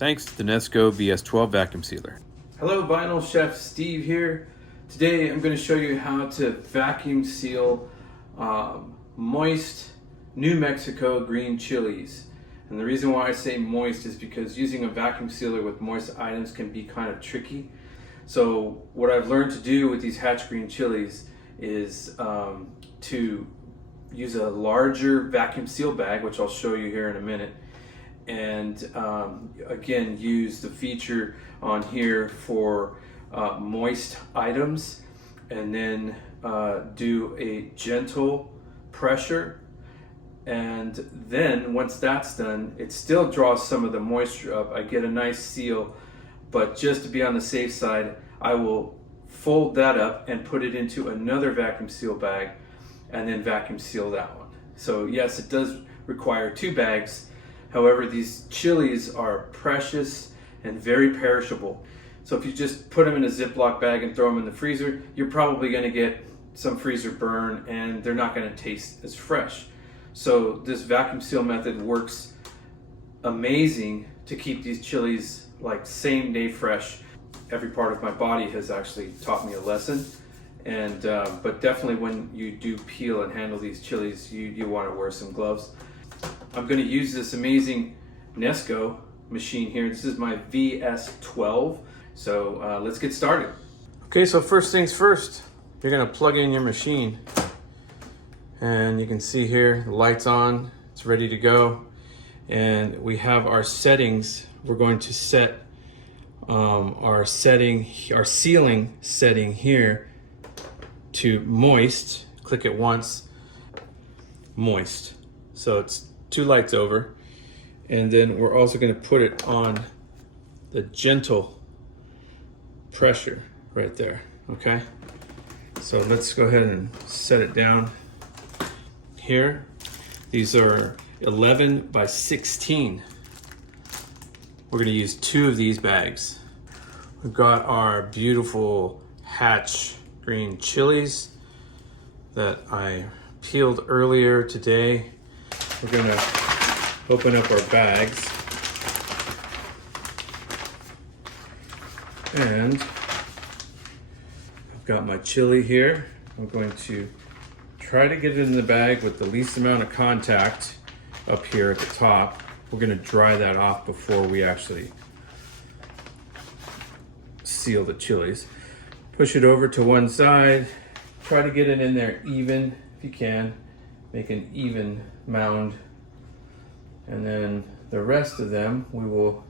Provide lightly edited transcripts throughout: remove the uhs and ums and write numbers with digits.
thanks to the NESCO VS12 vacuum sealer. Hello, Vinyl Chef Steve here. Today I'm going to show you how to vacuum seal moist New Mexico green chilies. And the reason why I say moist is because using a vacuum sealer with moist items can be kind of tricky. So what I've learned to do with these hatch green chilies is to use a larger vacuum seal bag, which I'll show you here in a minute, and again use the feature on here for moist items, and then do a gentle pressure, and then once that's done, it still draws some of the moisture up. I get a nice seal, but just to be on the safe side, I will fold that up and put it into another vacuum seal bag and then vacuum seal that one. So yes, it does require two bags. However, these chilies are precious and very perishable. So if you just put them in a Ziploc bag and throw them in the freezer, you're probably going to get some freezer burn and they're not going to taste as fresh. So this vacuum seal method works amazing to keep these chilies like same day fresh. Every part of my body has actually taught me a lesson. And but definitely when you do peel and handle these chilies, you want to wear some gloves. I'm going to use this amazing NESCO machine here. This is my VS12. So let's get started. Okay, so first things first, you're going to plug in your machine. And you can see here, the light's on, it's ready to go. And we have our settings. We're going to set our sealing setting here to moist. Click it once, moist. So it's 2 lights over. And then we're also going to put it on the gentle pressure right there, okay? So let's go ahead and set it down here. These are 11 by 16. We're going to use 2 of these bags. We've got our beautiful hatch green chilies that I peeled earlier today. We're going to open up our bags, and I've got my chili here. I'm going to try to get it in the bag with the least amount of contact up here at the top. We're going to dry that off before we actually seal the chilies. Push it over to one side. Try to get it in there even if you can. Make an even mound. And then the rest of them we will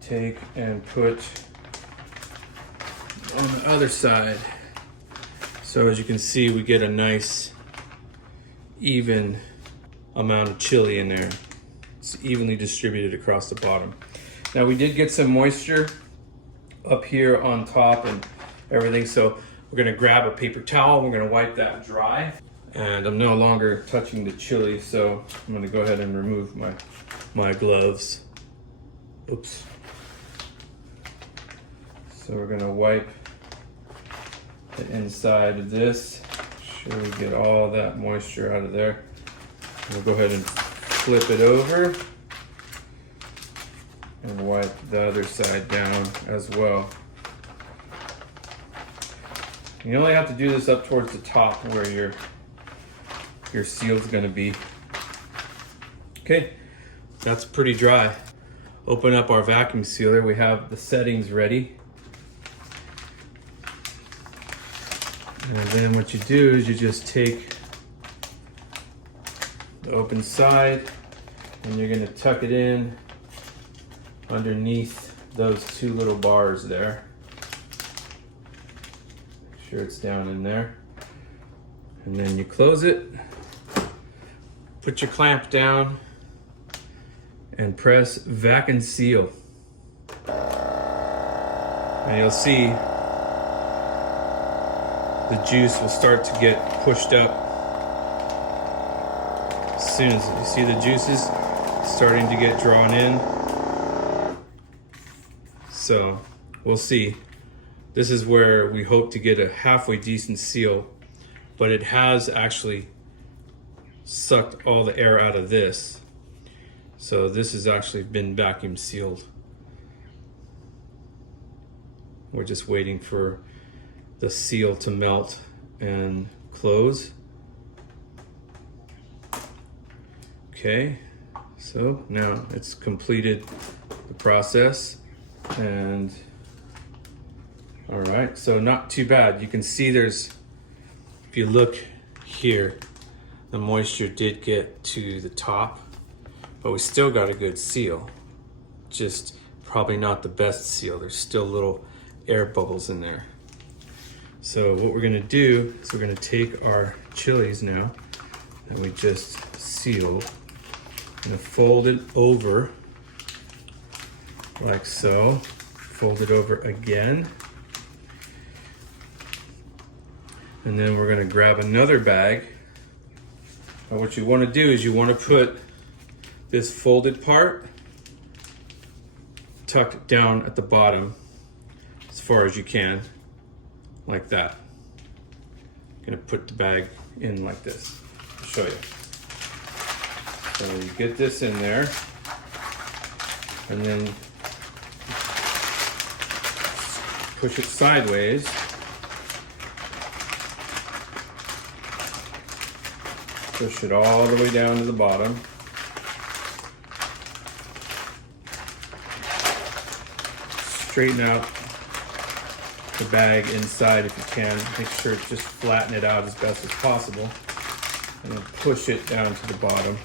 take and put on the other side. So as you can see, we get a nice even amount of chili in there. It's evenly distributed across the bottom. Now we did get some moisture up here on top and everything, so we're gonna grab a paper towel, we're gonna wipe that dry. And I'm no longer touching the chili, so I'm gonna go ahead and remove my gloves. Oops. So we're gonna wipe the inside of this. Make sure we get all that moisture out of there. We'll go ahead and flip it over and wipe the other side down as well. You only have to do this up towards the top where your seal's gonna be. Okay, that's pretty dry. Open up our vacuum sealer. We have the settings ready. And then what you do is you just take the open side and you're gonna tuck it in underneath those 2 little bars there. Make sure it's down in there. And then you close it, put your clamp down, and press vac and seal. And you'll see the juice will start to get pushed up. As soon as you see the juices starting to get drawn in. So we'll see. This is where we hope to get a halfway decent seal, but it has actually sucked all the air out of this. So this has actually been vacuum sealed. We're just waiting for the seal to melt and close. Okay, so now it's completed the process, and all right, so not too bad. You can see there's, if you look here, the moisture did get to the top, but we still got a good seal. Just probably not the best seal. There's still little air bubbles in there. So what we're gonna do is we're gonna take our chilies now and we just seal. I'm gonna fold it over like so. Fold it over again. And then we're gonna grab another bag. Now what you wanna do is you wanna put this folded part tucked down at the bottom as far as you can, like that. I'm gonna put the bag in like this. I'll show you. So you get this in there, and then push it sideways. Push it all the way down to the bottom. Straighten out the bag inside if you can. Make sure to just flatten it out as best as possible. And then push it down to the bottom.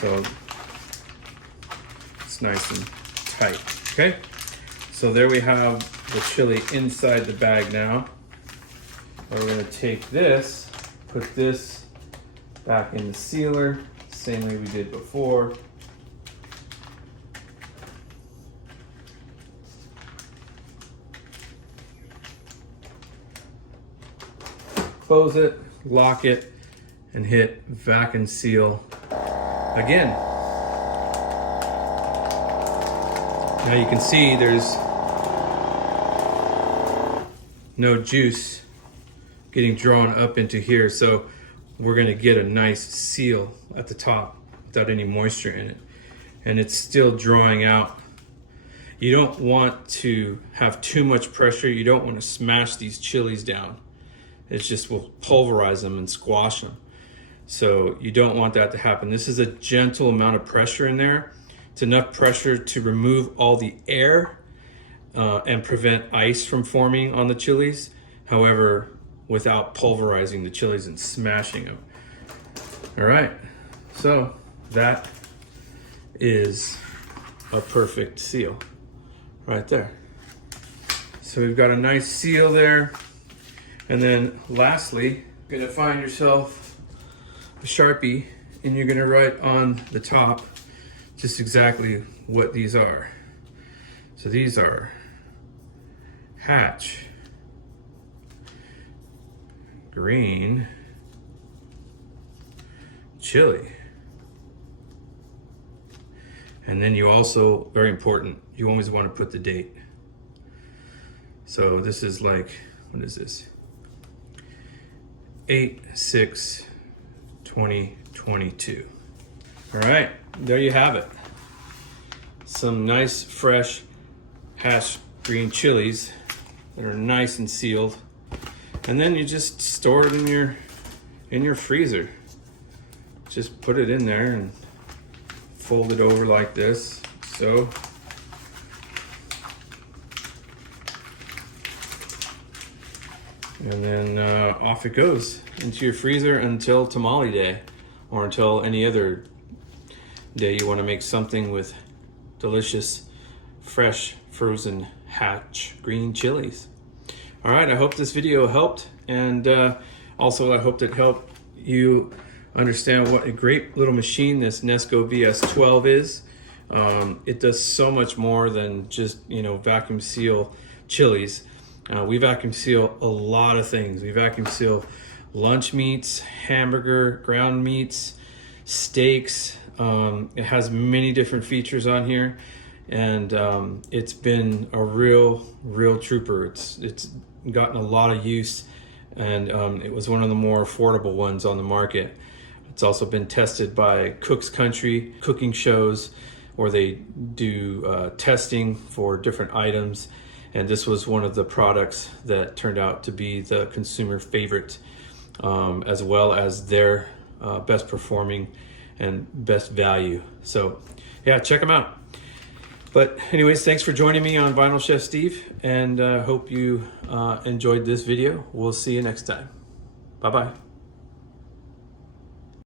So it's nice and tight, okay? So there we have the chili inside the bag now. We're gonna take this, put this back in the sealer, same way we did before. Close it, lock it, and hit vacuum seal again. Now you can see there's no juice getting drawn up into here, so we're gonna get a nice seal at the top without any moisture in it. And it's still drawing out. You don't want to have too much pressure. You don't want to smash these chilies down. It just will pulverize them and squash them. So you don't want that to happen. This is a gentle amount of pressure in there. It's enough pressure to remove all the air and prevent ice from forming on the chilies. However, without pulverizing the chilies and smashing them. All right, so that is a perfect seal right there. So we've got a nice seal there. And then lastly, you're gonna find yourself a Sharpie and you're gonna write on the top just exactly what these are. So these are Hatch Green Chili. And then you also, very important, you always want to put the date. So this is like, what is this? 8/6/2022. All right, there you have it. Some nice fresh Hatch green chilies that are nice and sealed. And then you just store it in your freezer. Just put it in there and fold it over like this. So and then off it goes into your freezer until tamale day, or until any other day you want to make something with delicious, fresh, frozen Hatch green chilies. All right, I hope this video helped, and also I hope it helped you understand what a great little machine this NESCO VS12 is. It does so much more than just, vacuum seal chilies. We vacuum seal a lot of things. We vacuum seal lunch meats, hamburger, ground meats, steaks. It has many different features on here, and it's been a real trooper. It's gotten a lot of use, and it was one of the more affordable ones on the market. It's also been tested by Cook's Country cooking shows, where they do testing for different items. And this was one of the products that turned out to be the consumer favorite, as well as their best performing and best value. So yeah, check them out. But anyways, thanks for joining me on Vinyl Chef Steve, and hope you enjoyed this video. We'll see you next time. Bye-bye.